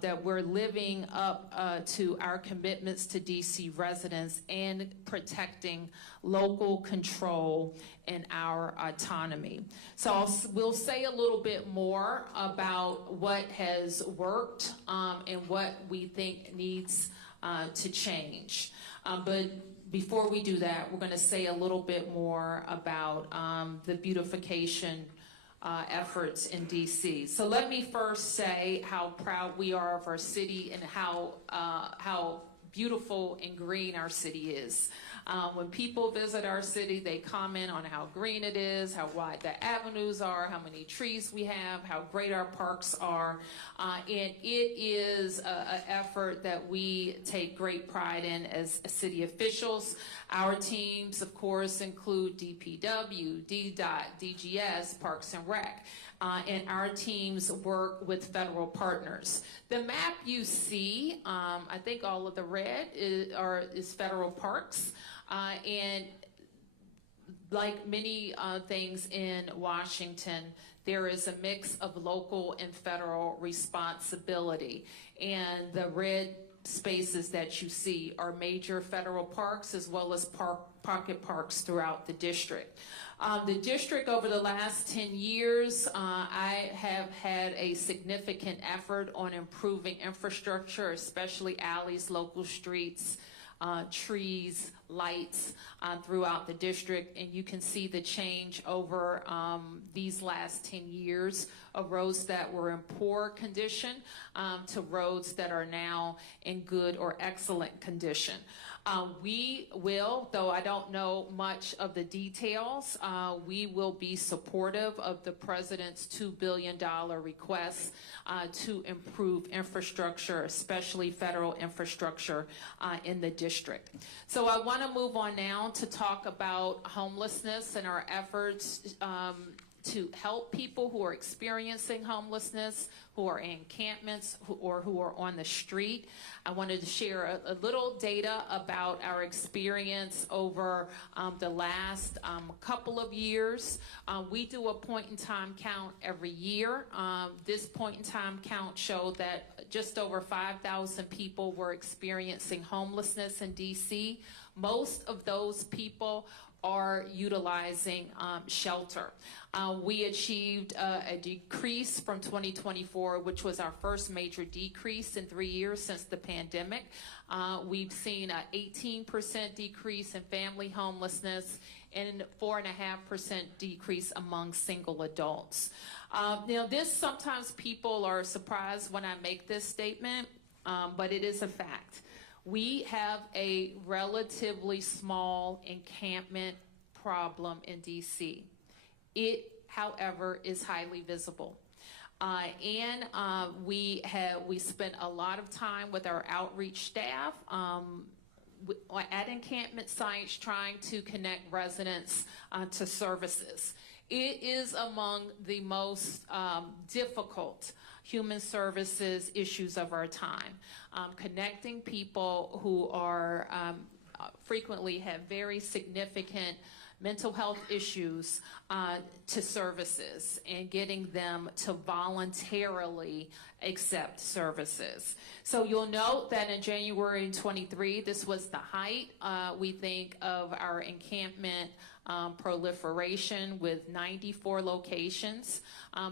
that we're living up to our commitments to DC residents and protecting local control and our autonomy. So we'll say a little bit more about what has worked and what we think needs to change. But before we do that, we're going to say a little bit more about the beautification efforts in DC. So let me first say how proud we are of our city and how beautiful and green our city is. When people visit our city, they comment on how green it is, how wide the avenues are, how many trees we have, how great our parks are. And it is an effort that we take great pride in as city officials. Our teams, of course, include DPW, DDOT, DGS, Parks and Rec. And our teams work with federal partners. The map you see, I think all of the red is federal parks. And like many things in Washington, there is a mix of local and federal responsibility. And the red spaces that you see are major federal parks as well as pocket parks throughout the district. The district over the last 10 years, I have had a significant effort on improving infrastructure, especially alleys, local streets, trees, lights throughout the district. And you can see the change over these last 10 years of roads that were in poor condition to roads that are now in good or excellent condition. We will, though I don't know much of the details, we will be supportive of the President's $2 billion request to improve infrastructure, especially federal infrastructure in the district. So I want to move on now to talk about homelessness and our efforts to help people who are experiencing homelessness, who are in encampments, or who are on the street. I wanted to share a little data about our experience over the last couple of years. We do a point-in-time count every year. This point-in-time count showed that just over 5,000 people were experiencing homelessness in DC. Most of those people are utilizing shelter. We achieved a decrease from 2024, which was our first major decrease in 3 years since the pandemic. We've seen an 18% decrease in family homelessness and 4.5% decrease among single adults. Now, sometimes people are surprised when I make this statement, but it is a fact. We have a relatively small encampment problem in DC. It, however, is highly visible. And we spent a lot of time with our outreach staff at encampment sites trying to connect residents to services. It is among the most difficult human services issues of our time. Connecting people who are frequently have very significant mental health issues to services and getting them to voluntarily accept services. So you'll note that in January 23, this was the height, we think, of our encampment proliferation with 94 locations.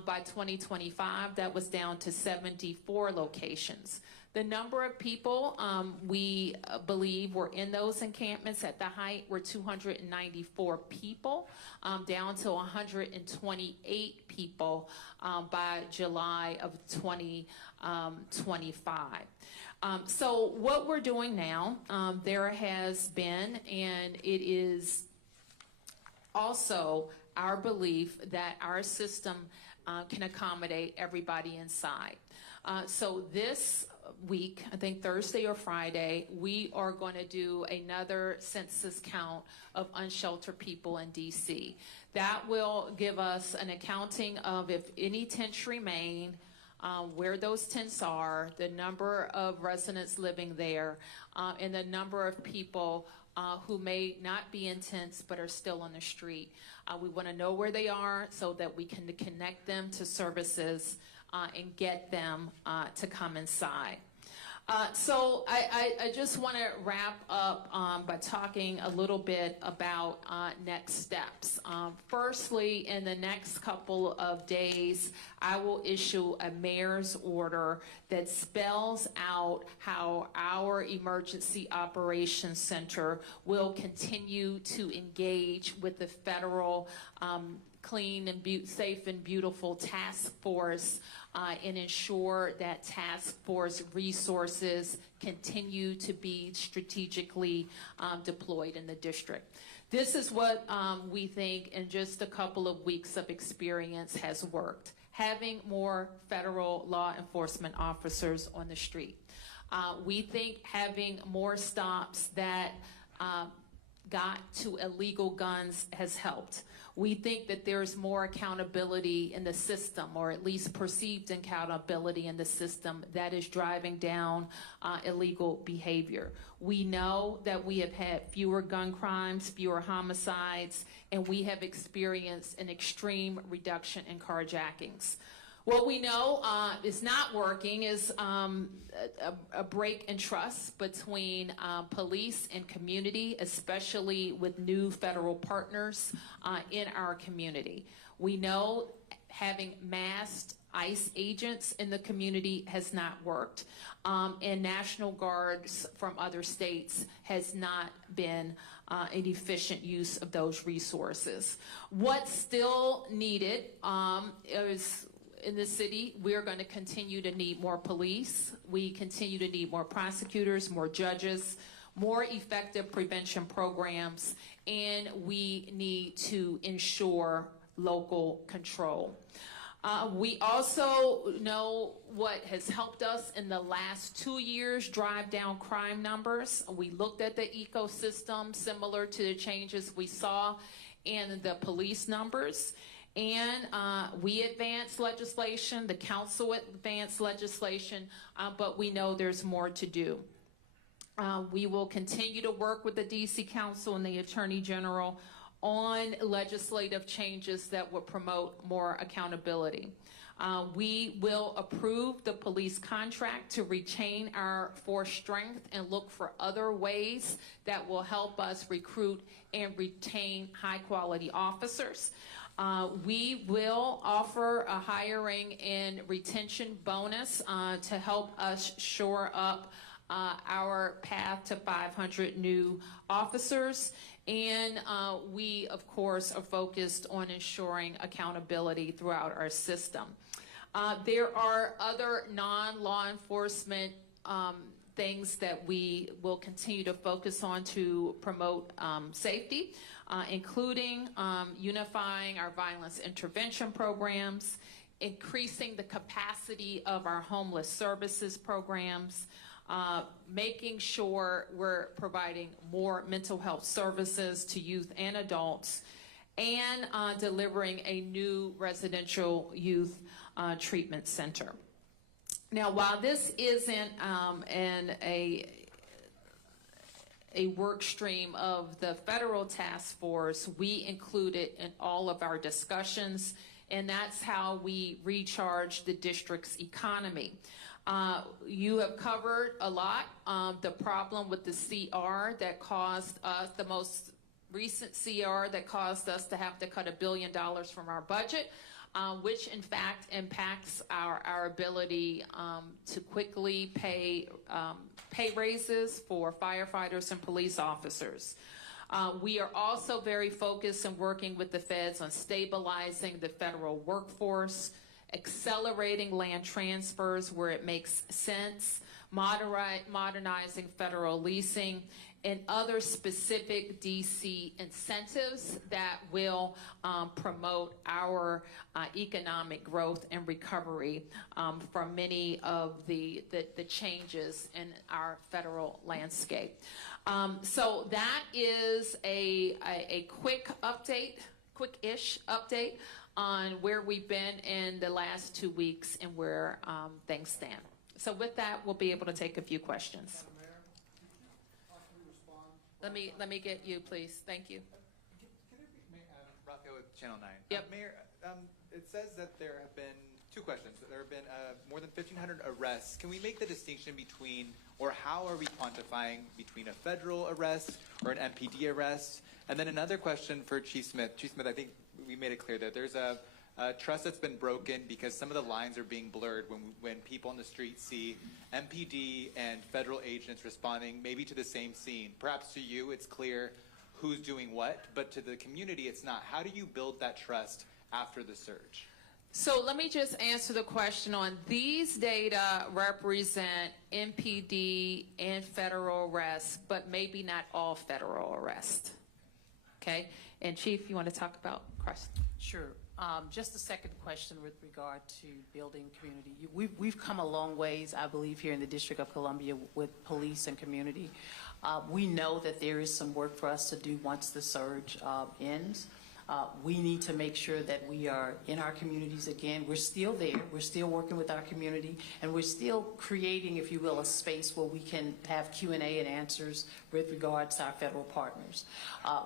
By 2025, that was down to 74 locations. The number of people we believe were in those encampments at the height were 294 people, down to 128 people by July of 2025. So what we're doing now, there has been, and it is also our belief that our system can accommodate everybody inside. So this week, I think Thursday or Friday, we are going to do another census count of unsheltered people in DC. That will give us an accounting of if any tents remain, where those tents are, the number of residents living there, and the number of people who may not be in tents but are still on the street. We want to know where they are so that we can connect them to services and get them to come inside. So I just want to wrap up by talking a little bit about next steps. Firstly, in the next couple of days, I will issue a mayor's order that spells out how our Emergency Operations Center will continue to engage with the federal Clean and Safe and Beautiful Task Force and ensure that task force resources continue to be strategically deployed in the district. This is what we think in just a couple of weeks of experience has worked. Having more federal law enforcement officers on the street. We think having more stops that got to illegal guns has helped. We think that there's more accountability in the system, or at least perceived accountability in the system, that is driving down illegal behavior. We know that we have had fewer gun crimes, fewer homicides, and we have experienced an extreme reduction in carjackings. What we know is not working is a break in trust between police and community, especially with new federal partners in our community. We know having masked ICE agents in the community has not worked, and National Guards from other states has not been an efficient use of those resources. What's still needed is, in the city, we're going to continue to need more police. We continue to need more prosecutors, more judges, more effective prevention programs, and we need to ensure local control. We also know what has helped us in the last 2 years drive down crime numbers. We looked at the ecosystem similar to the changes we saw in the police numbers. And we advanced legislation, the council advanced legislation, but we know there's more to do. We will continue to work with the DC Council and the Attorney General on legislative changes that will promote more accountability. We will approve the police contract to retain our force strength and look for other ways that will help us recruit and retain high-quality officers. We will offer a hiring and retention bonus to help us shore up our path to 500 new officers. And we, of course, are focused on ensuring accountability throughout our system. There are other non-law enforcement things that we will continue to focus on to promote safety, including unifying our violence intervention programs, increasing the capacity of our homeless services programs, making sure we're providing more mental health services to youth and adults, and delivering a new residential youth treatment center. Now, while this isn't a work stream of the federal task force, we include it in all of our discussions, and that's how we recharge the district's economy. You have covered a lot the problem with the CR that caused us, the most recent CR that caused us to have to cut $1 billion from our budget, which in fact impacts our ability to quickly pay raises for firefighters and police officers. We are also very focused and working with the feds on stabilizing the federal workforce, accelerating land transfers where it makes sense, modernizing federal leasing, and other specific DC incentives that will promote our economic growth and recovery from many of the changes in our federal landscape. So that is a quick update, quick-ish update on where we've been in the last 2 weeks and where things stand. So with that, we'll be able to take a few questions. Let me get you, please. Thank you. Rocco with Channel 9. Yep. Mayor, it says that there have been Two questions. There have been more than 1,500 arrests. Can we make the distinction between, or how are we quantifying between a federal arrest or an MPD arrest? And then another question for Chief Smith. Chief Smith, I think we made it clear that there's a trust that's been broken because some of the lines are being blurred when people on the street see MPD and federal agents responding maybe to the same scene. Perhaps to you it's clear who's doing what, but to the community it's not. How do you build that trust after the surge? So let me just answer the question on these data represent MPD and federal arrests, but maybe not all federal arrests. Okay? And Chief, you want to talk about Christ? Sure. Just the second question with regard to building community. We've come a long ways, I believe, here in the District of Columbia with police and community. We know that there is some work for us to do once the surge ends. We need to make sure that we are in our communities again. We're still there. We're still working with our community, and we're still creating, if you will, a space where we can have Q&A and answers with regards to our federal partners.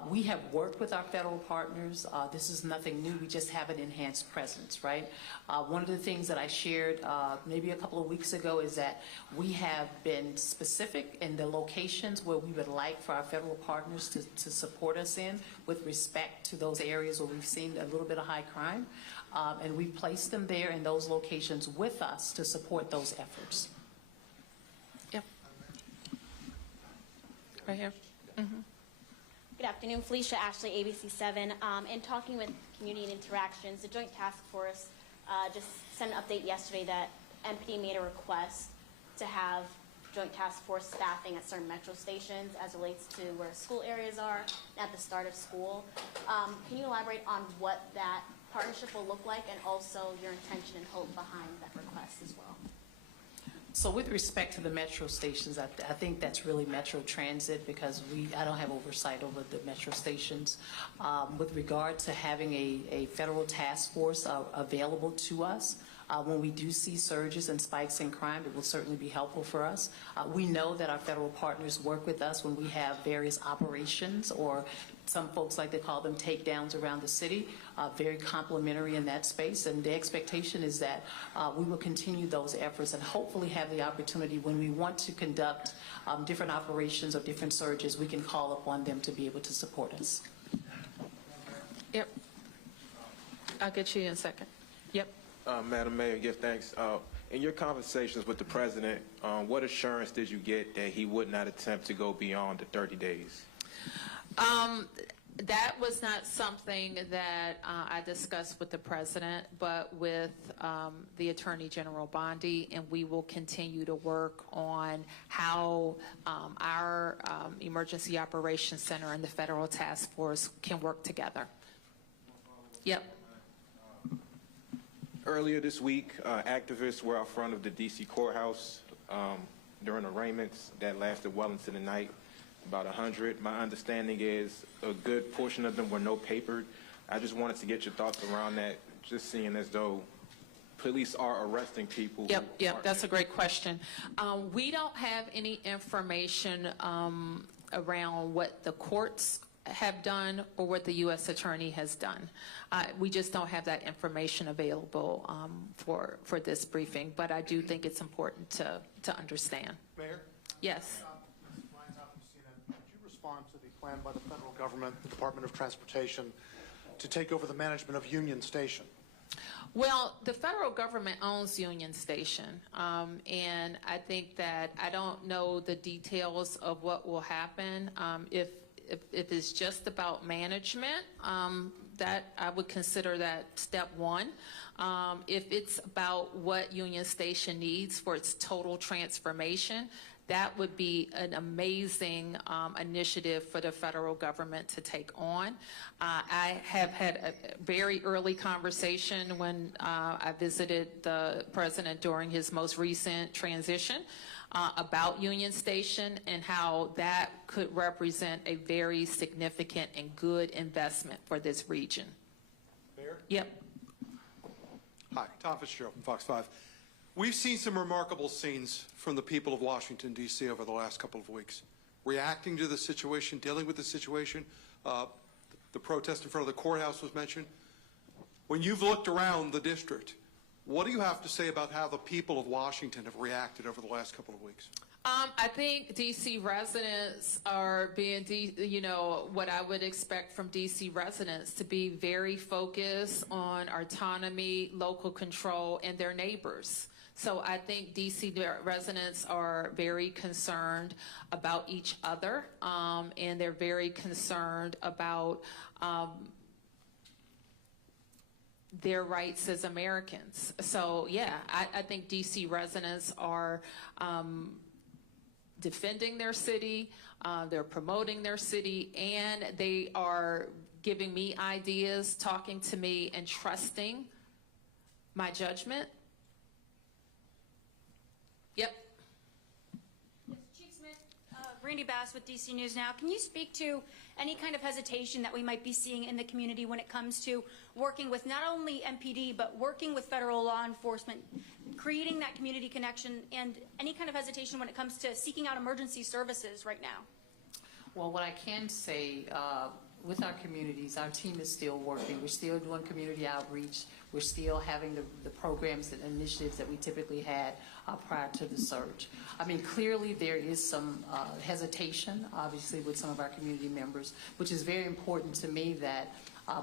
We have worked with our federal partners. This is nothing new. We just have an enhanced presence, right? One of the things that I shared maybe a couple of weeks ago is that we have been specific in the locations where we would like for our federal partners to support us in with respect to those areas where we've seen a little bit of high crime. And we placed them there in those locations with us to support those efforts. Yep. Right here. Mm-hmm. Good afternoon, Felicia Ashley, ABC7. In talking with Community and Interactions, the Joint Task Force just sent an update yesterday that MPD made a request to have Joint Task Force staffing at certain metro stations as relates to where school areas are at the start of school. Can you elaborate on what that partnership will look like and also your intention and hope behind that request as well? So with respect to the metro stations, I think that's really Metro Transit because I don't have oversight over the metro stations. With regard to having a federal task force available to us, when we do see surges and spikes in crime, it will certainly be helpful for us. We know that our federal partners work with us when we have various operations, or some folks like to call them takedowns around the city, very complementary in that space. And the expectation is that we will continue those efforts and hopefully have the opportunity when we want to conduct different operations or different surges, we can call upon them to be able to support us. Yep. I'll get you in a second. Yep. Madam Mayor, yes, thanks. In your conversations with the president, what assurance did you get that he would not attempt to go beyond the 30 days? That was not something that I discussed with the president, but with the Attorney General Bondi, and we will continue to work on how our Emergency Operations Center and the Federal Task Force can work together. Yep. Earlier this week, activists were out front of the D.C. courthouse during arraignments that lasted well into the night, about 100. My understanding is a good portion of them were no papered. I just wanted to get your thoughts around that, just seeing as though police are arresting people. Yep, that's a great question. We don't have any information around what the courts have done or what the U.S. Attorney has done. We just don't have that information available for this briefing, but I do think it's important to understand. Mayor? Yes. Could you respond to the plan by the federal government, the Department of Transportation, to take over the management of Union Station? Well, the federal government owns Union Station, and I think that I don't know the details of what will happen. If it's just about management, that I would consider that step one. If it's about what Union Station needs for its total transformation, that would be an amazing initiative for the federal government to take on. I have had a very early conversation when I visited the president during his most recent transition about Union Station and how that could represent a very significant and good investment for this region. Mayor? Yep. Hi, Tom Fitzgerald from Fox 5. We've seen some remarkable scenes from the people of Washington, D.C. over the last couple of weeks, reacting to the situation, dealing with the situation. The protest in front of the courthouse was mentioned. When you've looked around the district, What do you have to say about how the people of Washington have reacted over the last couple of weeks? I think DC residents are being, what I would expect from DC residents to be very focused on autonomy, local control, and their neighbors. So I think DC residents are very concerned about each other, and they're very concerned about their rights as Americans. So yeah, I think DC residents are defending their city, they're promoting their city, and they are giving me ideas, talking to me, and trusting my judgment. Yep. Yes, Chief Smith, Randy Bass with DC News Now. Can you speak to any kind of hesitation that we might be seeing in the community when it comes to working with not only MPD, but working with federal law enforcement, creating that community connection, and any kind of hesitation when it comes to seeking out emergency services right now? Well, what I can say, with our communities, our team is still working. We're still doing community outreach. We're still having the programs and initiatives that we typically had prior to the surge. I mean, clearly there is some hesitation, obviously, with some of our community members, which is very important to me that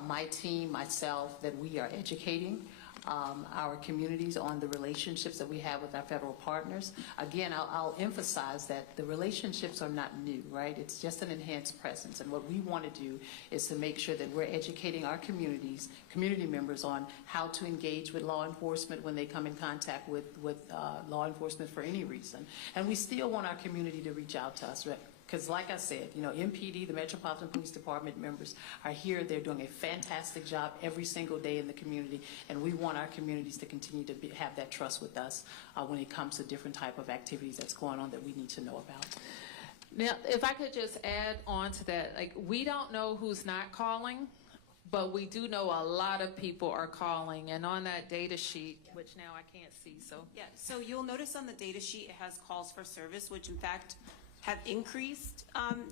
my team, myself, that we are educating our communities on the relationships that we have with our federal partners. Again, I'll emphasize that the relationships are not new, right? It's just an enhanced presence. And what we want to do is to make sure that we're educating our community members on how to engage with law enforcement when they come in contact with law enforcement for any reason. And we still want our community to reach out to us, right? Because like I said, MPD, the Metropolitan Police Department members are here. They're doing a fantastic job every single day in the community, and we want our communities to continue to have that trust with us when it comes to different type of activities that's going on that we need to know about. Now, if I could just add on to that, like, we don't know who's not calling, but we do know a lot of people are calling, and on that data sheet, which now I can't see, so. Yeah, so you'll notice on the data sheet it has calls for service, which in fact have increased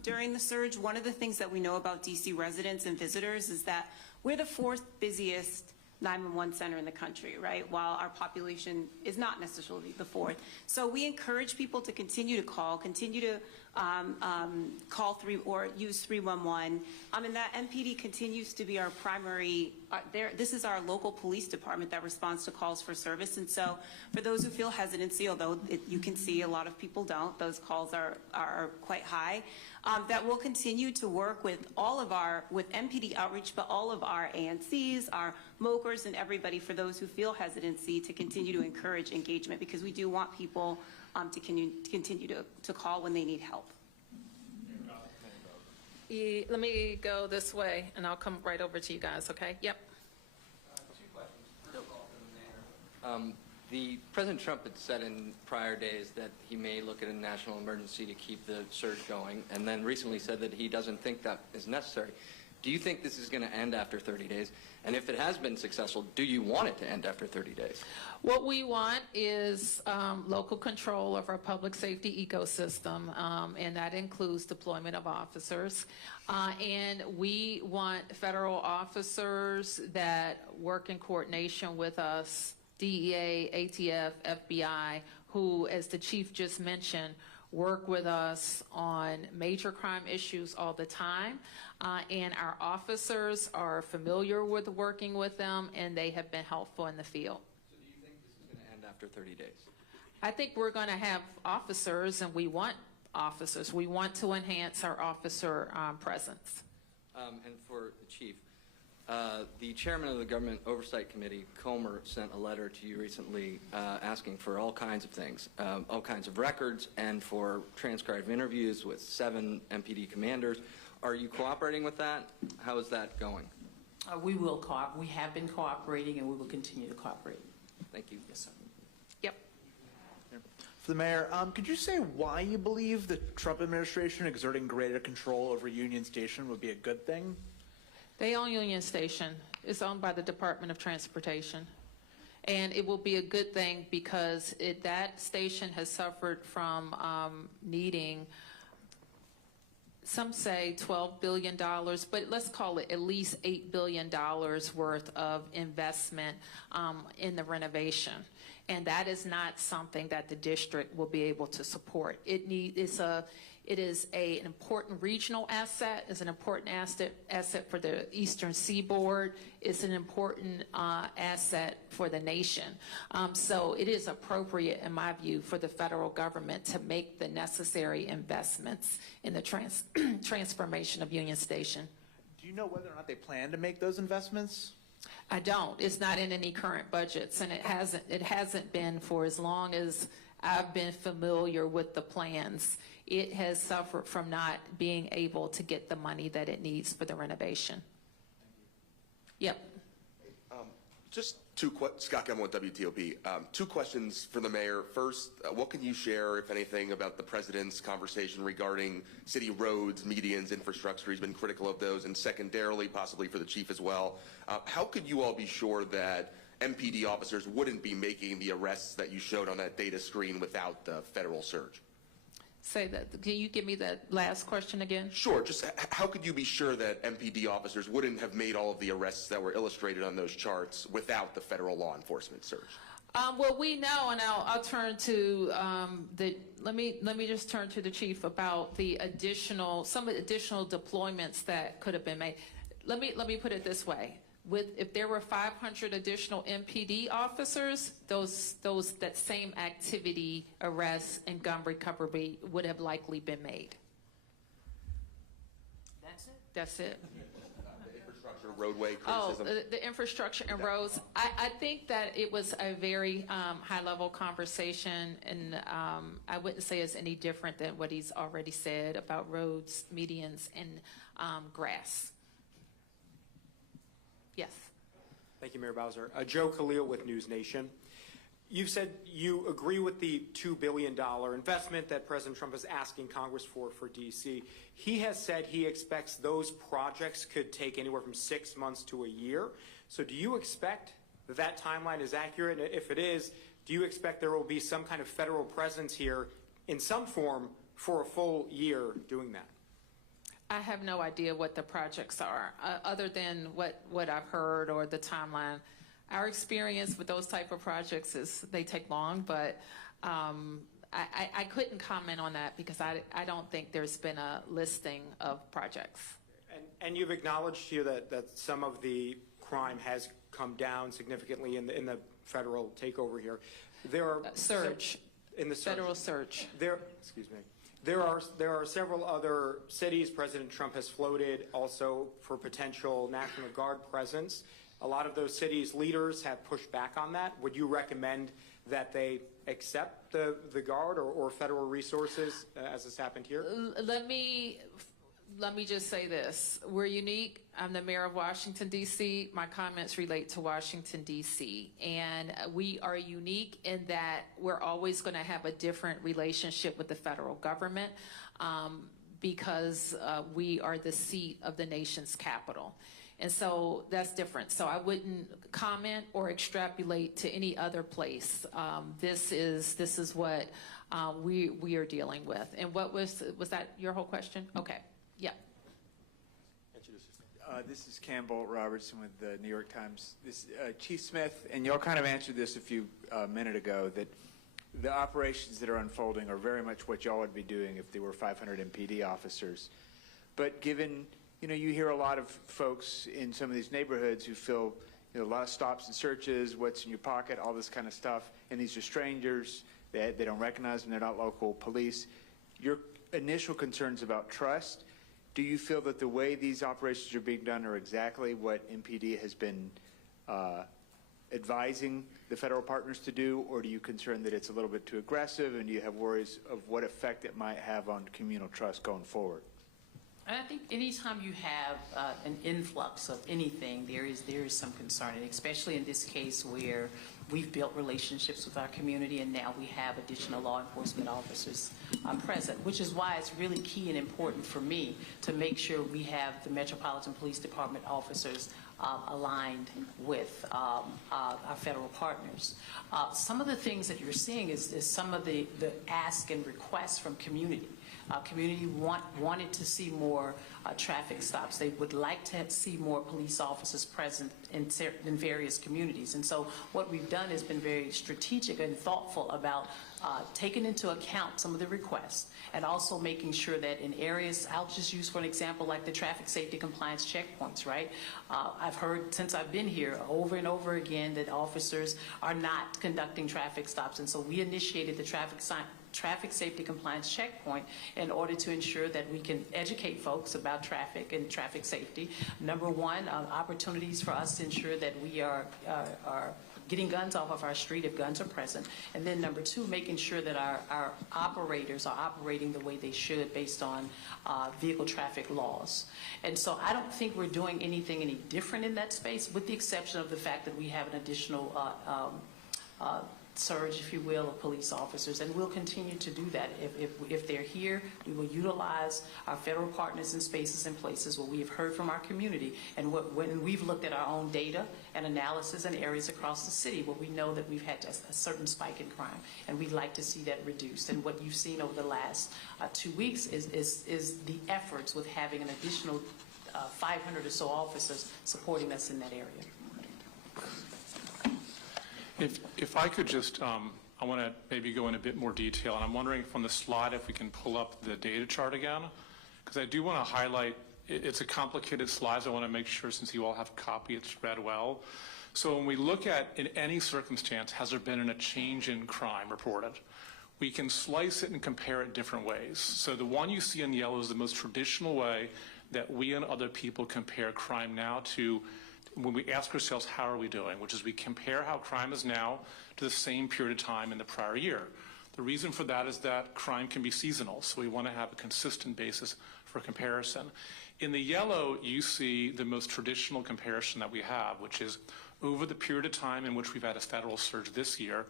during the surge. One of the things that we know about DC residents and visitors is that we're the 4th busiest 911 center in the country, right? While our population is not necessarily the 4th. So we encourage people to continue to call, continue to call or use 311. And that MPD continues to be our primary, this is our local police department that responds to calls for service. And so for those who feel hesitancy, although you can see a lot of people don't, those calls are quite high, that we'll continue to work with with MPD outreach, but all of our ANCs, our MOCRs, and everybody, for those who feel hesitancy, to continue to encourage engagement, because we do want people to continue to call when they need help. Let me go this way, and I'll come right over to you guys, okay? Yep. 2 questions. First of all, for the mayor. President Trump had said in prior days that he may look at a national emergency to keep the surge going, and then recently said that he doesn't think that is necessary. Do you think this is going to end after 30 days? And if it has been successful, do you want it to end after 30 days? What we want is local control of our public safety ecosystem, and that includes deployment of officers. And we want federal officers that work in coordination with us, DEA, ATF, FBI, who, as the chief just mentioned, work with us on major crime issues all the time. And our officers are familiar with working with them, and they have been helpful in the field. So do you think this is going to end after 30 days? I think we're going to have officers, and we want officers. We want to enhance our officer presence. And for the chief, the chairman of the Government Oversight Committee, Comer, sent a letter to you recently asking for all kinds of things, all kinds of records, and for transcribed interviews with 7 MPD commanders. Are you cooperating with that? How is that going? We will we have been cooperating, and we will continue to cooperate. Thank you. Yes, sir. Yep. For the mayor, could you say why you believe the Trump administration exerting greater control over Union Station would be a good thing? They own Union Station. It's owned by the Department of Transportation. And it will be a good thing because that station has suffered from needing some say $12 billion, but let's call it at least $8 billion worth of investment in the renovation. And that is not something that the district will be able to support. It is an important regional asset, it's an important asset for the Eastern Seaboard, it's an important asset for the nation. So it is appropriate, in my view, for the federal government to make the necessary investments in the transformation of Union Station. Do you know whether or not they plan to make those investments? I don't. It's not in any current budgets, and it hasn't been for as long as I've been familiar with the plans. It has suffered from not being able to get the money that it needs for the renovation. Yep. Just Scott Gemmell with WTOP. Two questions for the mayor. First, what can you share, if anything, about the president's conversation regarding city roads, medians, infrastructure? He's been critical of those. And secondarily, possibly for the chief as well, how could you all be sure that MPD officers wouldn't be making the arrests that you showed on that data screen without the federal surge? Say that. Can you give me that last question again? Sure. Just how could you be sure that MPD officers wouldn't have made all of the arrests that were illustrated on those charts without the federal law enforcement surge? Well, we know, and I'll turn to let me just turn to the chief about some additional deployments that could have been made. Let me put it this way. If there were 500 additional MPD officers, that same activity, arrests, and gun recovery would have likely been made. That's it? That's it. The infrastructure, roadway criticism. Oh, the infrastructure and roads. I think that it was a very high-level conversation, and I wouldn't say it's any different than what he's already said about roads, medians, and grass. Yes. Thank you, Mayor Bowser. Joe Khalil with News Nation. You've said you agree with the $2 billion investment that President Trump is asking Congress for D.C. He has said he expects those projects could take anywhere from 6 months to a year. So do you expect that timeline is accurate? And if it is, do you expect there will be some kind of federal presence here in some form for a full year doing that? I have no idea what the projects are, other than what I've heard or the timeline. Our experience with those type of projects is they take long, but I couldn't comment on that because I don't think there's been a listing of projects. And you've acknowledged here that some of the crime has come down significantly in the federal takeover here. There are surge in the surge. Federal surge. Excuse me. There are several other cities President Trump has floated also for potential National Guard presence. A lot of those cities' leaders have pushed back on that. Would you recommend that they accept the Guard or federal resources as has happened here? Let me just say this. We're unique. I'm the mayor of Washington, D.C. My comments relate to Washington, D.C. And we are unique in that we're always going to have a different relationship with the federal government because we are the seat of the nation's capital. And so that's different. So I wouldn't comment or extrapolate to any other place. This is what we are dealing with. And what was that your whole question? Okay. Yeah. This is Campbell Robertson with the New York Times. Chief Smith, and y'all kind of answered this a few minutes ago, that the operations that are unfolding are very much what y'all would be doing if there were 500 MPD officers. But given, you hear a lot of folks in some of these neighborhoods who feel, a lot of stops and searches, what's in your pocket, all this kind of stuff, and these are strangers, they don't recognize them, they're not local police. Your initial concerns about trust, do you feel that the way these operations are being done are exactly what MPD has been advising the federal partners to do, or do you concern that it's a little bit too aggressive, and do you have worries of what effect it might have on communal trust going forward? I think anytime you have an influx of anything, there is some concern, and especially in this case where we've built relationships with our community and now we have additional law enforcement officers present, which is why it's really key and important for me to make sure we have the Metropolitan Police Department officers aligned with our federal partners. Some of the things that you're seeing is some of the ask and requests from community. Community wanted to see more traffic stops. They would like to see more police officers present in various communities. And so what we've done has been very strategic and thoughtful about taking into account some of the requests and also making sure that in areas, I'll just use for an example like the traffic safety compliance checkpoints, right? I've heard since I've been here over and over again that officers are not conducting traffic stops, and so we initiated the traffic safety compliance checkpoint in order to ensure that we can educate folks about traffic and traffic safety. Number one, opportunities for us to ensure that we are getting guns off of our street if guns are present. And then number two, making sure that our operators are operating the way they should based on vehicle traffic laws. And so I don't think we're doing anything any different in that space, with the exception of the fact that we have an additional surge, if you will, of police officers, and we'll continue to do that. If they're here, we will utilize our federal partners in spaces and places where we have heard from our community, and when we've looked at our own data and analysis in areas across the city where we know that we've had a certain spike in crime, and we'd like to see that reduced. And what you've seen over the last 2 weeks is the efforts with having an additional 500 or so officers supporting us in that area. If I could just, I want to maybe go in a bit more detail, and I'm wondering from the slide if we can pull up the data chart again, because I do want to highlight, it's a complicated slide, so I want to make sure, since you all have a copy, it's read well. So when we look at, in any circumstance, has there been a change in crime reported? We can slice it and compare it different ways. So the one you see in yellow is the most traditional way that we and other people compare crime now to when we ask ourselves, how are we doing? Which is we compare how crime is now to the same period of time in the prior year. The reason for that is that crime can be seasonal, so we want to have a consistent basis for comparison. In the yellow, you see the most traditional comparison that we have, which is over the period of time in which we've had a federal surge this year,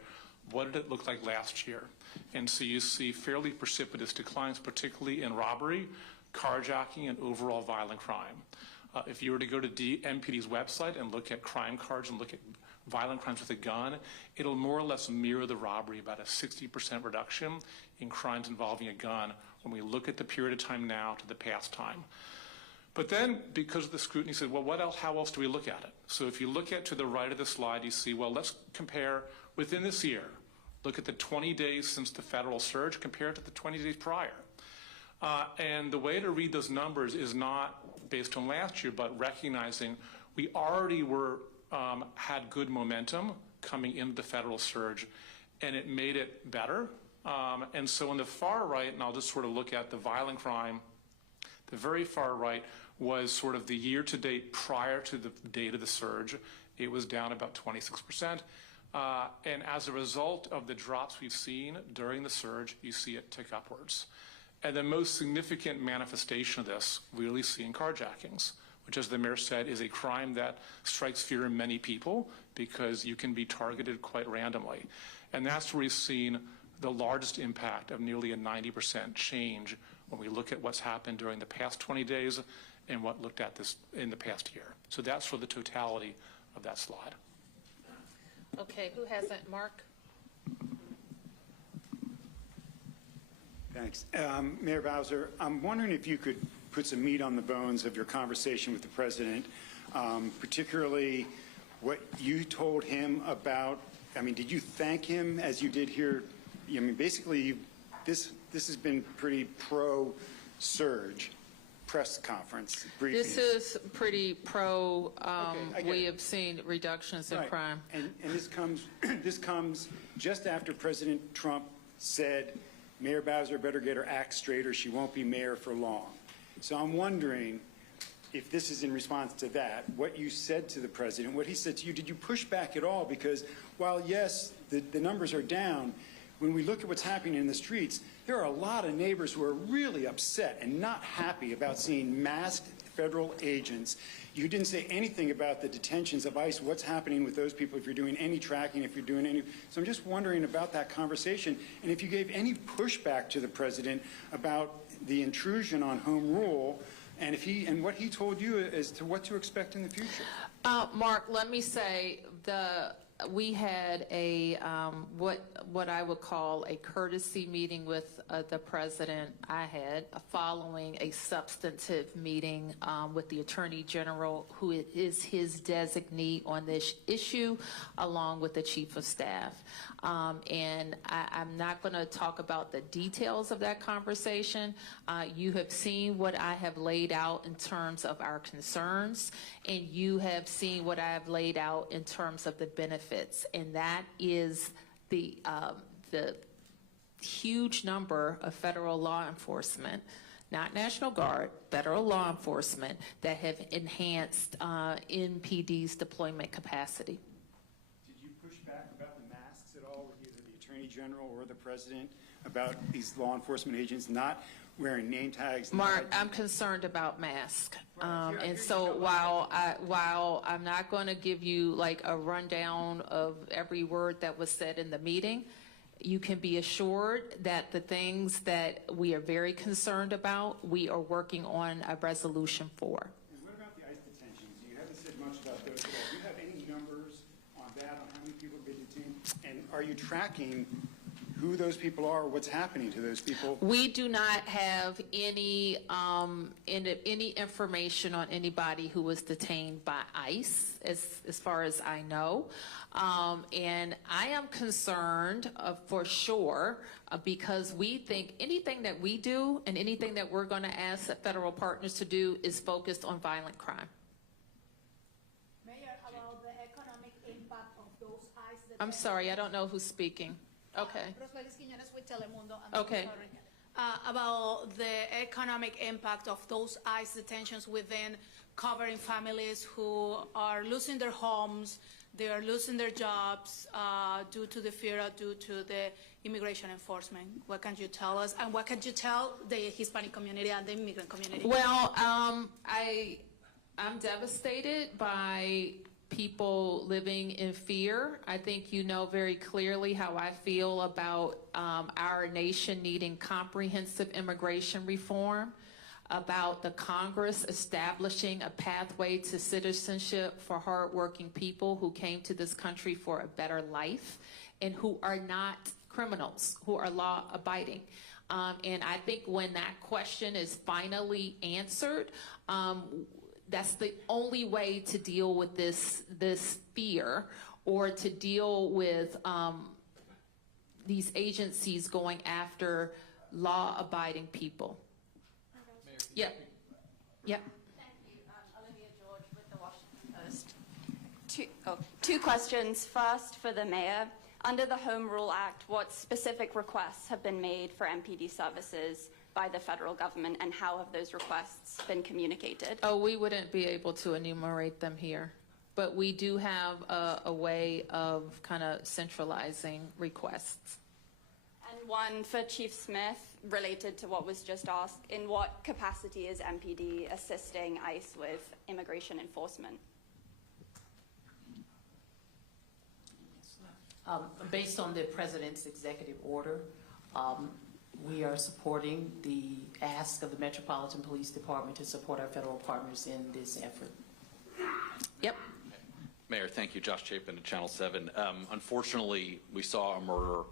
what did it look like last year? And so you see fairly precipitous declines, particularly in robbery, carjacking, and overall violent crime. If you were to go to MPD's website and look at crime cards and look at violent crimes with a gun, it'll more or less mirror the robbery, about a 60% reduction in crimes involving a gun when we look at the period of time now to the past time. But then, because of the scrutiny, said, well, what else, how else do we look at it? So if you look at to the right of the slide, you see, well, let's compare within this year. Look at the 20 days since the federal surge compared to the 20 days prior. And the way to read those numbers is not based on last year, but recognizing we already had good momentum coming into the federal surge, and it made it better. And so on the far right, and I'll just sort of look at the violent crime, the very far right was sort of the year-to-date prior to the date of the surge. It was down about 26%. And as a result of the drops we've seen during the surge, you see it tick upwards. And the most significant manifestation of this we really see in carjackings, which, as the mayor said, is a crime that strikes fear in many people because you can be targeted quite randomly. And that's where we've seen the largest impact of nearly a 90% change when we look at what's happened during the past 20 days and what looked at this in the past year. So that's for the totality of that slide. Okay, who hasn't? Mark? Thanks. Mayor Bowser, I'm wondering if you could put some meat on the bones of your conversation with the president, particularly what you told him about, I mean, did you thank him as you did here? I mean, basically, this has been pretty pro-surge press conference briefing. This is pretty pro, we have seen reductions in crime. And this comes just after President Trump said, Mayor Bowser better get her act straight or she won't be mayor for long. So I'm wondering if this is in response to that, what you said to the president, what he said to you, did you push back at all? Because while, yes, the numbers are down, when we look at what's happening in the streets, there are a lot of neighbors who are really upset and not happy about seeing masked federal agents. You didn't say anything about the detentions of ICE, what's happening with those people, if you're doing any tracking, if you're doing any. So I'm just wondering about that conversation, and if you gave any pushback to the president about the intrusion on home rule, and and what he told you as to what to expect in the future. Mark, let me say we had a, what I would call a courtesy meeting with the president. I had following a substantive meeting with the Attorney General, who is his designee on this issue, along with the Chief of Staff. And I'm not going to talk about the details of that conversation. You have seen what I have laid out in terms of our concerns, and you have seen what I have laid out in terms of the benefits, and that is the huge number of federal law enforcement, not National Guard, federal law enforcement, that have enhanced NPD's deployment capacity. Did you push back about the masks at all with either the Attorney General or the President about these law enforcement agents not wearing name tags? Mark, I'm concerned about masks. And so while I'm not going to give you like a rundown of every word that was said in the meeting, you can be assured that the things that we are very concerned about, we are working on a resolution for. And what about the ICE detentions? You haven't said much about those at all. Do you have any numbers on that, on how many people have been detained? And are you tracking who those people are, what's happening to those people? We do not have any information on anybody who was detained by ICE, as far as I know. And I am concerned for sure because we think anything that we do and anything that we're going to ask federal partners to do is focused on violent crime. Mayor, about the economic impact of those ICE detentions. I'm sorry, I don't know who's speaking. Okay. Okay. About the economic impact of those ICE detentions within covering families who are losing their homes, they are losing their jobs due to the fear, due to the immigration enforcement. What can you tell us, and what can you tell the Hispanic community and the immigrant community? Well, I'm devastated by people living in fear. I think you know very clearly how I feel about our nation needing comprehensive immigration reform, about the Congress establishing a pathway to citizenship for hardworking people who came to this country for a better life and who are not criminals, who are law-abiding. And I think when that question is finally answered, that's the only way to deal with this fear, or to deal with these agencies going after law-abiding people. Yep. Yep. Thank you. Olivia George with the Washington Post. Two questions. First, for the mayor. Under the Home Rule Act, what specific requests have been made for MPD services by the federal government, and how have those requests been communicated? Oh, we wouldn't be able to enumerate them here, but we do have a way of kind of centralizing requests. And one for Chief Smith, related to what was just asked. In what capacity is MPD assisting ICE with immigration enforcement? Based on the President's executive order, we are supporting the ask of the Metropolitan Police Department to support our federal partners in this effort. Yep. Mayor, thank you. Josh Chapin at Channel 7. Unfortunately, we saw a murder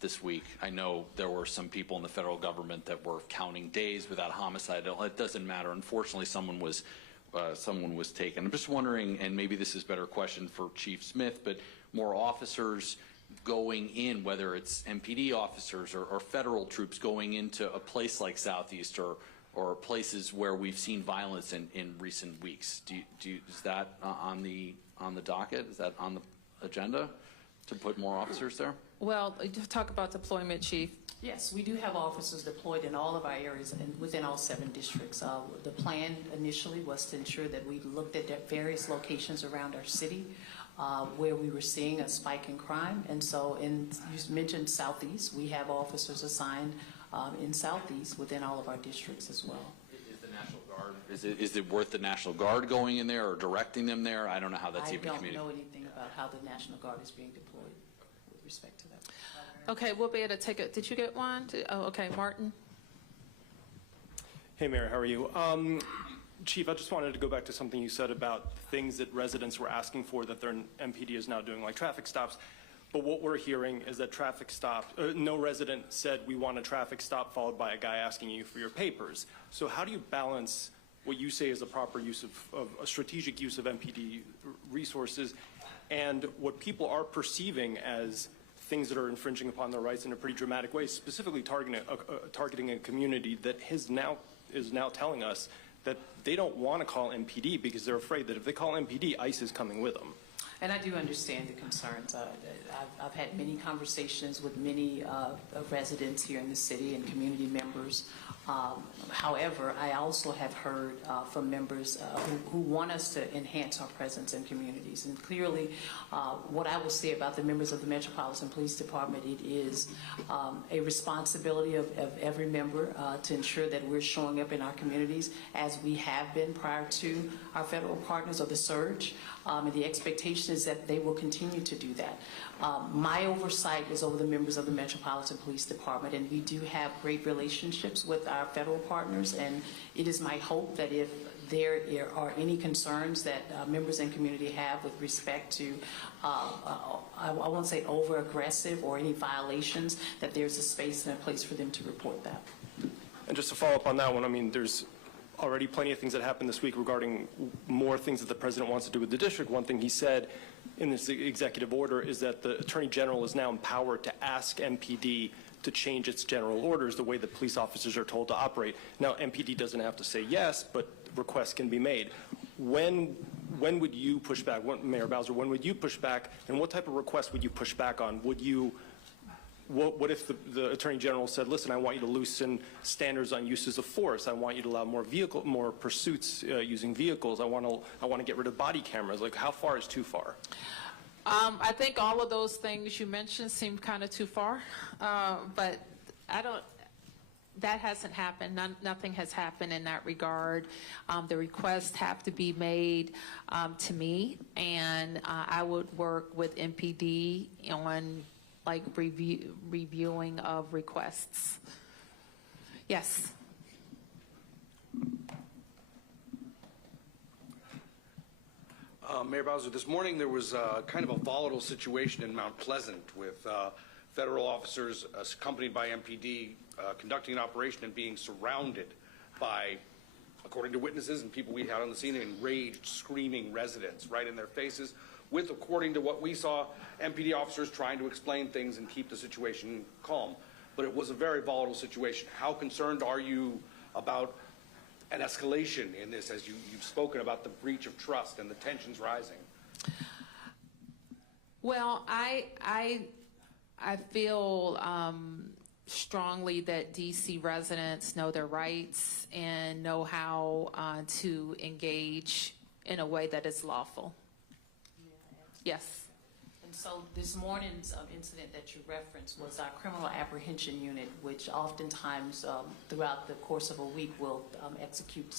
this week. I know there were some people in the federal government that were counting days without homicide. It doesn't matter. Unfortunately, someone was taken. I'm just wondering, and maybe this is a better question for Chief Smith, but more officers going in, whether it's MPD officers or federal troops going into a place like Southeast or places where we've seen violence in recent weeks. Is that on the docket? Is that on the agenda to put more officers there? Well, talk about deployment, Chief. Yes, we do have officers deployed in all of our areas and within all 7 districts. The plan initially was to ensure that we looked at various locations around our city where we were seeing a spike in crime. And so you mentioned Southeast, we have officers assigned in Southeast within all of our districts as well. Is the National Guard, is it worth the National Guard going in there or directing them there? I don't know how that's even communicated. I don't know anything about how the National Guard is being deployed with respect to that. Okay, we'll be able to take it. Did you get one? Oh, okay, Martin. Hey, Mayor, how are you? Chief, I just wanted to go back to something you said about things that residents were asking for that their MPD is now doing, like traffic stops. But what we're hearing is that traffic stops, no resident said we want a traffic stop followed by a guy asking you for your papers. So how do you balance what you say is a proper use of a strategic use of MPD resources and what people are perceiving as things that are infringing upon their rights in a pretty dramatic way, specifically targeting a community that is now telling us that they don't want to call MPD because they're afraid that if they call MPD, ICE is coming with them. And I do understand the concerns. I've had many conversations with many residents here in the city and community members. However, I also have heard from members who want us to enhance our presence in communities. And clearly, what I will say about the members of the Metropolitan Police Department, it is a responsibility of every member to ensure that we're showing up in our communities as we have been prior to our federal partners of the surge. And the expectation is that they will continue to do that. My oversight is over the members of the Metropolitan Police Department, and we do have great relationships with our federal partners, and it is my hope that if there are any concerns that members in community have with respect to, I won't say over-aggressive or any violations, that there's a space and a place for them to report that. And just to follow up on that one, I mean, there's already plenty of things that happened this week regarding more things that the president wants to do with the district. One thing he said in this executive order is that the Attorney General is now empowered to ask MPD to change its general orders the way that police officers are told to operate. Now, MPD doesn't have to say yes, but requests can be made. When would you push back? Mayor Bowser, when would you push back, and what type of request would you push back on? Would you What if the Attorney General said, listen, I want you to loosen standards on uses of force. I want you to allow more pursuits using vehicles. I want to get rid of body cameras. Like, how far is too far? I think all of those things you mentioned seem kind of too far, but that hasn't happened. Nothing has happened in that regard. The requests have to be made to me, and I would work with MPD on reviewing of requests. Yes. Mayor Bowser, this morning there was kind of a volatile situation in Mount Pleasant with federal officers accompanied by MPD conducting an operation and being surrounded by, according to witnesses and people we had on the scene, enraged, screaming residents right in their faces with, according to what we saw, MPD officers trying to explain things and keep the situation calm. But it was a very volatile situation. How concerned are you about an escalation in this, as you've spoken about the breach of trust and the tensions rising? Well, I feel strongly that DC residents know their rights and know how to engage in a way that is lawful. Yes. And so this morning's incident that you referenced was our criminal apprehension unit, which oftentimes throughout the course of a week will execute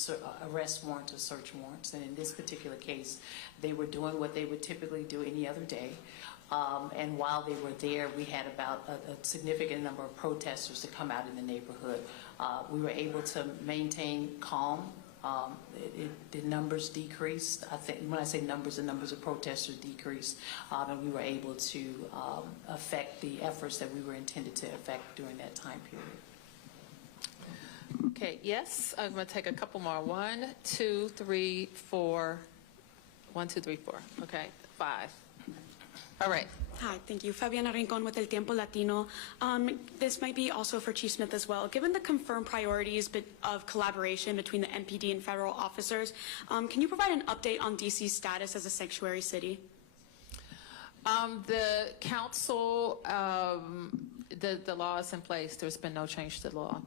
arrest warrants or search warrants. And in this particular case, they were doing what they would typically do any other day. And while they were there, we had about a significant number of protesters to come out in the neighborhood. We were able to maintain calm. The numbers decreased. I think when I say numbers, the numbers of protesters decreased, and we were able to affect the efforts that we were intended to affect during that time period. Okay, yes, I'm going to take a couple more. 1, 2, 3, 4. 1, 2, 3, 4. Okay, 5. All right. Hi, thank you. Fabiana Rincon with El Tiempo Latino. This might be also for Chief Smith as well. Given the confirmed priorities of collaboration between the MPD and federal officers, can you provide an update on DC's status as a sanctuary city? The council, the law is in place. There's been no change to the law.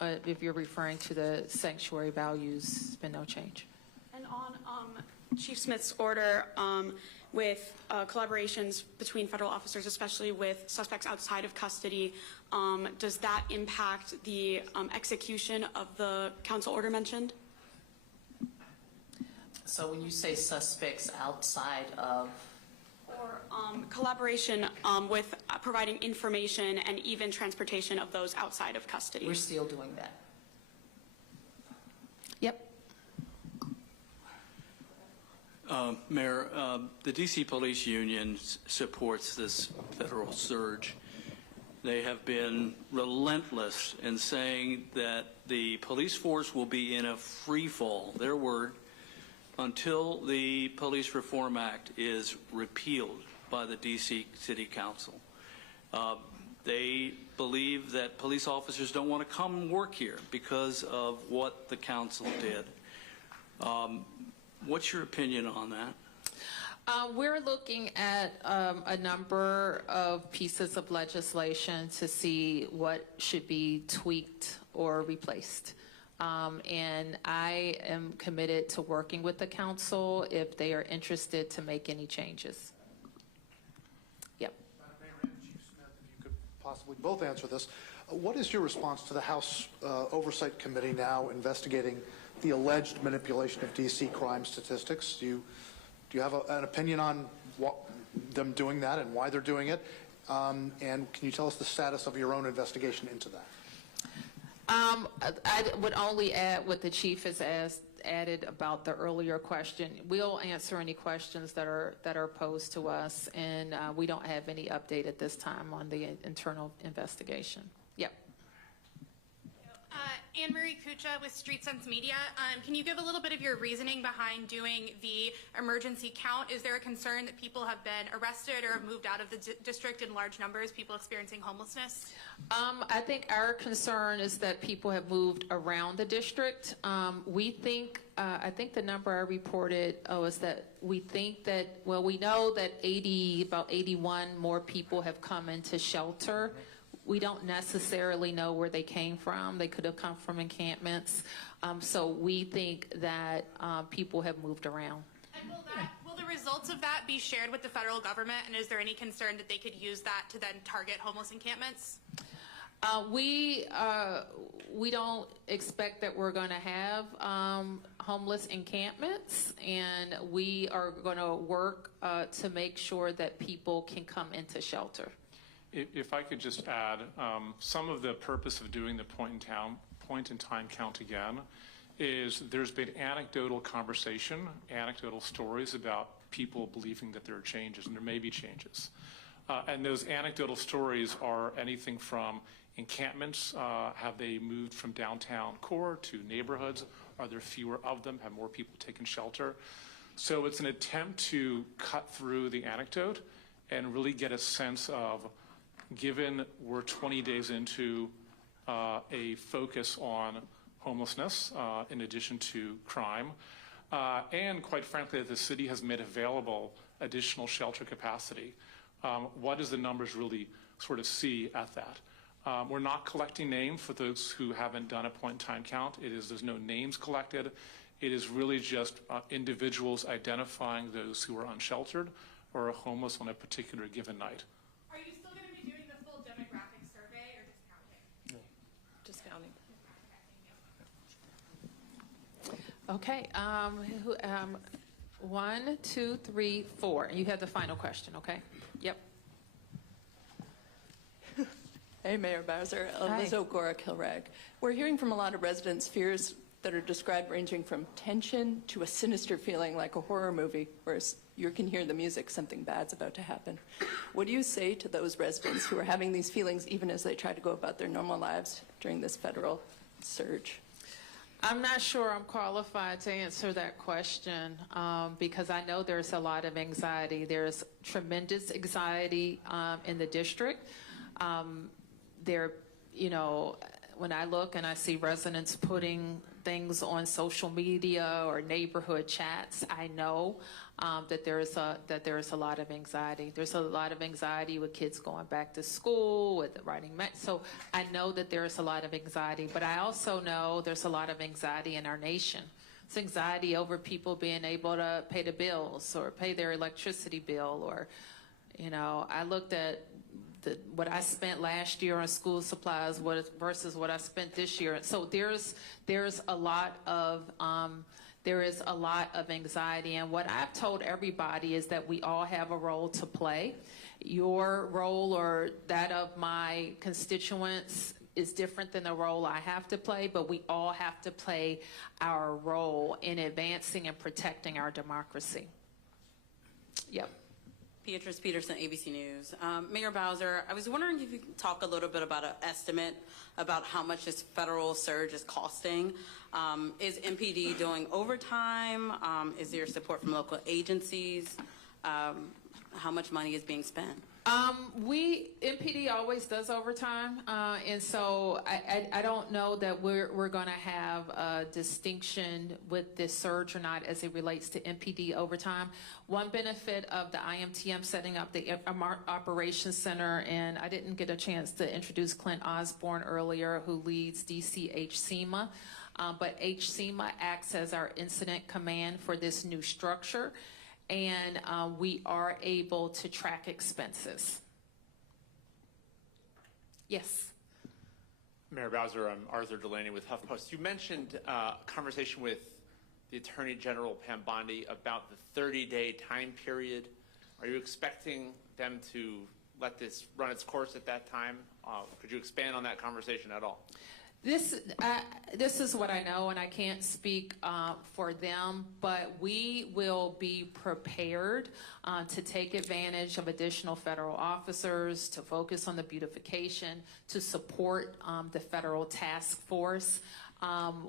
If you're referring to the sanctuary values, there's been no change. And on Chief Smith's order, with collaborations between federal officers, especially with suspects outside of custody, does that impact the execution of the council order mentioned? So when you say suspects outside of? Or collaboration with providing information and even transportation of those outside of custody? We're still doing that. Yep. Mayor, the D.C. Police Union supports this federal surge. They have been relentless in saying that the police force will be in a free fall, their word, until the Police Reform Act is repealed by the D.C. City Council. They believe that police officers don't want to come work here because of what the council did. What's your opinion on that? We're looking at a number of pieces of legislation to see what should be tweaked or replaced. And I am committed to working with the council if they are interested to make any changes. Yep. Madam Mayor and Chief Smith, if you could possibly both answer this. What is your response to the House Oversight Committee now investigating the alleged manipulation of DC crime statistics? Do you have an opinion on them doing that and why they're doing it? And can you tell us the status of your own investigation into that? I would only add what the chief has added about the earlier question. We'll answer any questions that are posed to us, and we don't have any update at this time on the internal investigation. Yep. Anne-Marie Kucha with Street Sense Media. Can you give a little bit of your reasoning behind doing the emergency count? Is there a concern that people have been arrested or have moved out of the district in large numbers, people experiencing homelessness? I think our concern is that people have moved around the district. We think, I think the number I reported is that we think that, well, we know that about 81 more people have come into shelter. We don't necessarily know where they came from. They could have come from encampments. So we think that people have moved around. And will the results of that be shared with the federal government? And is there any concern that they could use that to then target homeless encampments? We don't expect that we're going to have homeless encampments, and we are going to work to make sure that people can come into shelter. If I could just add, some of the purpose of doing the point in time count again is there's been anecdotal conversation, anecdotal stories about people believing that there are changes, and there may be changes. And those anecdotal stories are anything from encampments, have they moved from downtown core to neighborhoods? Are there fewer of them? Have more people taken shelter? So it's an attempt to cut through the anecdote and really get a sense of, given we're 20 days into a focus on homelessness in addition to crime, and quite frankly, that the city has made available additional shelter capacity. What does the numbers really sort of see at that? We're not collecting names for those who haven't done a point-in-time count. There's no names collected. It is really just individuals identifying those who are unsheltered or are homeless on a particular given night. Are you still going to be doing the full demographic survey or just counting? Just counting. Okay. 1, 2, 3, 4. You have the final question, okay? Yep. Hey, Mayor Bowser. Hi. Liz O'Gora, Kilrag. We're hearing from a lot of residents fears that are described ranging from tension to a sinister feeling like a horror movie, whereas you can hear the music, something bad's about to happen. What do you say to those residents who are having these feelings even as they try to go about their normal lives during this federal surge? I'm not sure I'm qualified to answer that question because I know there's a lot of anxiety. There's tremendous anxiety in the district. When I look and I see residents putting things on social media or neighborhood chats, I know that there is a lot of anxiety. There's a lot of anxiety with kids going back to school, with writing. So I know that there is a lot of anxiety, but I also know there's a lot of anxiety in our nation. It's anxiety over people being able to pay the bills or pay their electricity bill, or, I looked at what I spent last year on school supplies versus what I spent this year. So there's a lot of anxiety, and what I've told everybody is that we all have a role to play. Your role or that of my constituents is different than the role I have to play, but we all have to play our role in advancing and protecting our democracy. Yep. Beatrice Peterson, ABC News. Mayor Bowser, I was wondering if you could talk a little bit about an estimate about how much this federal surge is costing. Is MPD doing overtime? Is there support from local agencies? How much money is being spent? MPD always does overtime, and so I don't know that we're going to have a distinction with this surge or not as it relates to MPD overtime. One benefit of the IMTM setting up the Operations Center, and I didn't get a chance to introduce Clint Osborne earlier, who leads DCH-SEMA, but HSEMA acts as our incident command for this new structure. And we are able to track expenses. Yes. Mayor Bowser, I'm Arthur Delaney with HuffPost. You mentioned a conversation with the Attorney General Pam Bondi about the 30-day time period. Are you expecting them to let this run its course at that time? Could you expand on that conversation at all? This is what I know, and I can't speak for them, but we will be prepared to take advantage of additional federal officers, to focus on the beautification, to support the federal task force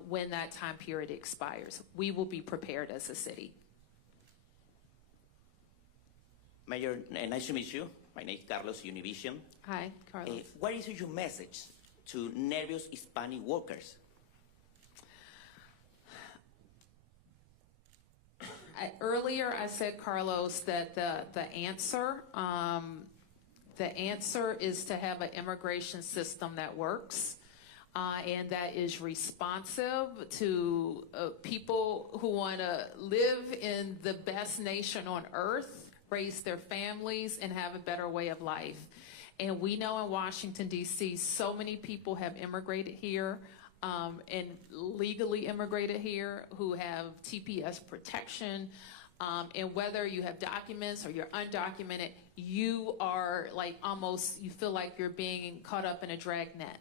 when that time period expires. We will be prepared as a city. Mayor, nice to meet you. My name is Carlos, Univision. Hi, Carlos. What is your message to nervous Hispanic workers? Earlier I said, Carlos, that the answer is to have an immigration system that works and that is responsive to people who want to live in the best nation on earth, raise their families, and have a better way of life. And we know in Washington, D.C., so many people have immigrated here and legally immigrated here who have TPS protection. And whether you have documents or you're undocumented, you are like almost, you feel like you're being caught up in a dragnet.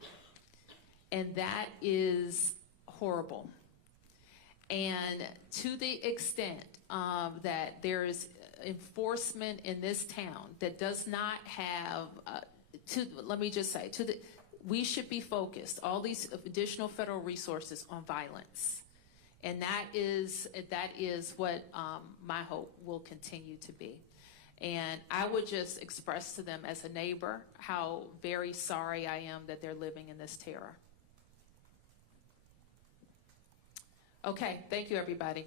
And that is horrible. And to the extent that there is enforcement in this town that does not have, let me just say, we should be focused, all these additional federal resources, on violence. And that is what my hope will continue to be. And I would just express to them as a neighbor how very sorry I am that they're living in this terror. Okay, thank you, everybody.